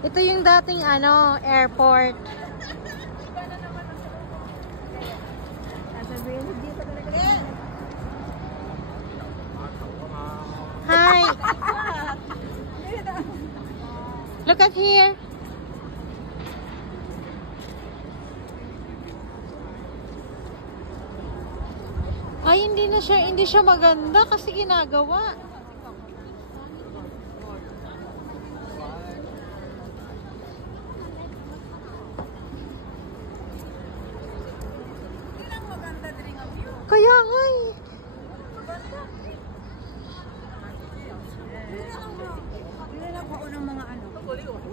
Ito yung dating ano, airport. Hi. Look at here. Ay, hindi siya maganda kasi ginagawa. Kaya nga eh.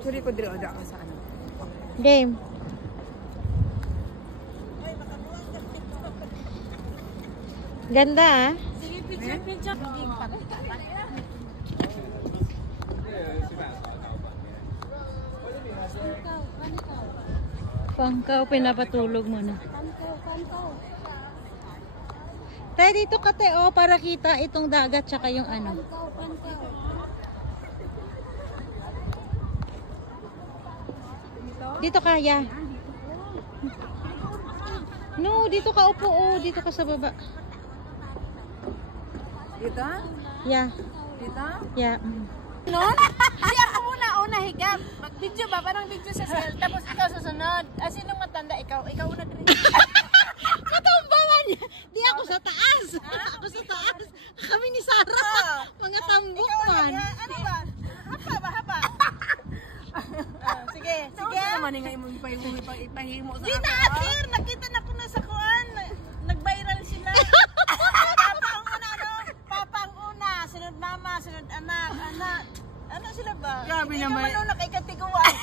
Suri ko dito ada ka sa ano. Game. Ganda ah. Sige, picture. Pangkaw, pinapatulog mo na. Tayo dito ka tayo, para kita itong dagat tsaka yung ano. Dito kaya. No, dito ka upo, oh. Dito ka sa baba. Dito? Yeah. Dito? Yeah. No? Hindi ako muna higap. Mag-video ba? Parang video sa cell. Tapos ikaw susunod. Sinong matanda? Ikaw una din. Katumbangan niya. Di ako sa taas. Ako sa taas. Kami ni Sarah. Mga tambok man. Ano ba? Hapa. Sige. Naman nga imong ipahimo sa Di na, Atir! Nakita na ko na sa kuan. Nag-viral sila. Papa ang una. Sunod mama, sunod anak. Ano sila ba? Grabe Hindi naman. Hindi ka manuna kay katiguan.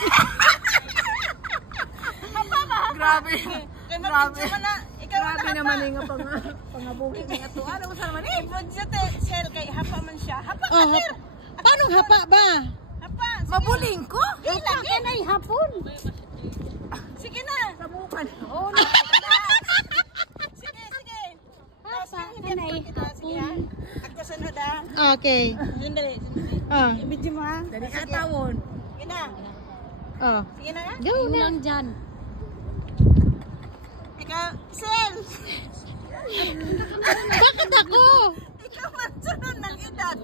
Hapa ba? Grabe. Kaya Grabe. mag-video mo na. Ikaw Grabe na naman hapa. nga pangabugit nga to. Ano mo sa naman eh? Budget sell kay hapa man siya. Hapa Oh, Atir! paano hapa ba? Hapa. Sige. Mabuling ko? Hapa ka na hapon. Sige na. Sabukan. Oh, na. Sige. Hapa ka na hapon. Sige ha. Ako sunod ha. Okay. Sandali. Oh. Video mo ha. Dali ka tawon. Sige na. Oh. Sige na ha. Go na. dyan. Ikaw, Sel! Bakit ako? Ikaw man sunod ng edad.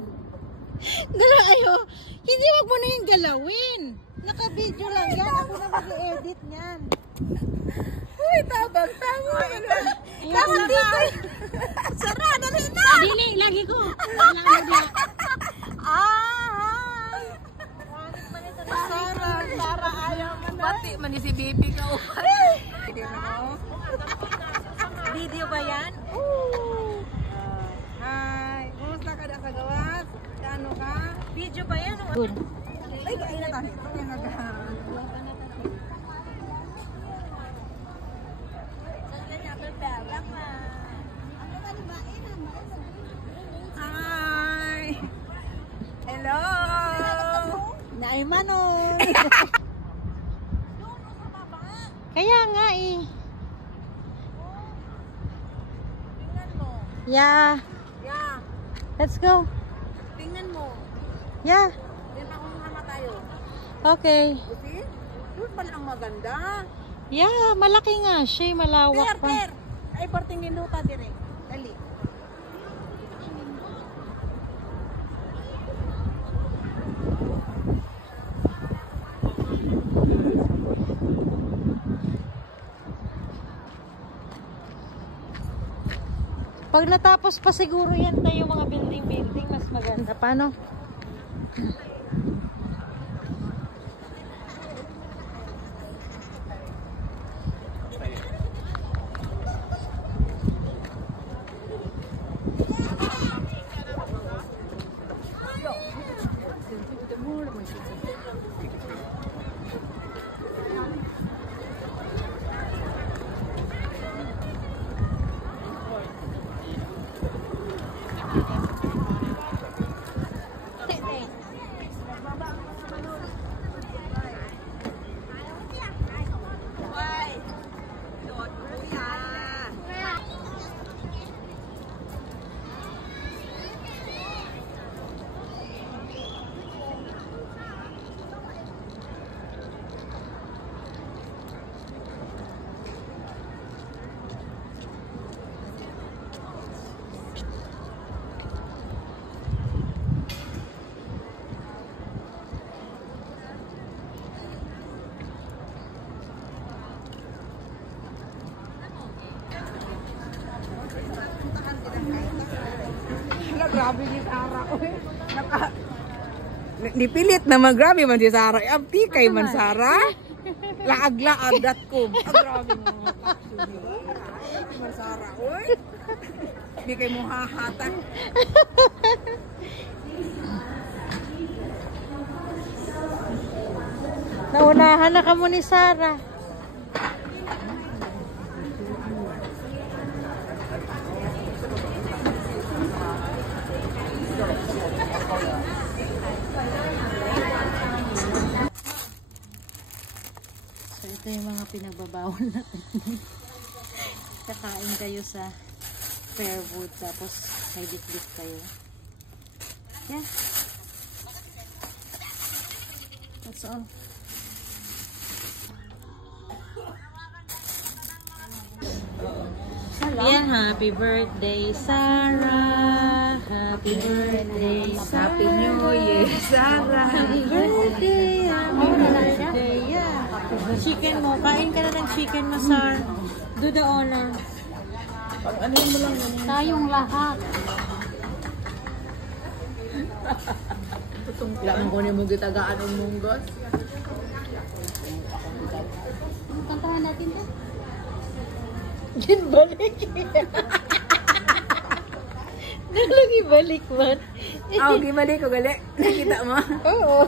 Ayo. Hindi, wag mo na yung galawin. Naka-video lang yan. Ako na mag-edit niyan. Uy, tabang. Tama dito. Sara, dali na. Dili, lagi ko. Wala mo na. Ay! Sara, ayaw mo na. Pati man si baby ka. Video ba yan? Hi. Kumusta ka sa gawas? Ano ka? Video ba yan? Good. Ay, kain na tayo. Ito nga nag- Hi. Hello. Naimanon. Kaya nga eh. Tingnan mo. Yeah. Yeah. Let's go. Tingnan mo. Yeah. Yan ako muna tayo. Okay. Buti? Doon pala ang maganda. Yeah, malaki nga siya. Malawak pa. Per. Ay, parting niluta direct. Dali. Pag natapos pa siguro yan tayo mga building, mas maganda. Paano? Grabe ni Sarah. Uy, nipilit naman, grabe man si Sarah. Abti kay man Sarah. Laag-laag dat ko. Grabe mo. Abti man Sarah. Uy. Hindi kayo mo hahatan. Naunahan na ka mo ni Sarah. So ito yung mga pinagbabawal natin. Kakain kayo sa Fairwood tapos may dikdik kayo. Yeah. That's all. Ayan, happy birthday, Sarah. Happy birthday, Sarah. Happy New Year, Sarah. Happy birthday, happy birthday. Yeah. Chicken mo, kain ka na ng chicken mo, Sar. Do the honor. Ano mo lang yun? Tayong lahat. Lang ko ni mo gitagaan ng munggos. Kantahan natin to. Ginbalik. Nalang ibalik man. Gibalik ko gali. Nakita mo? Oo.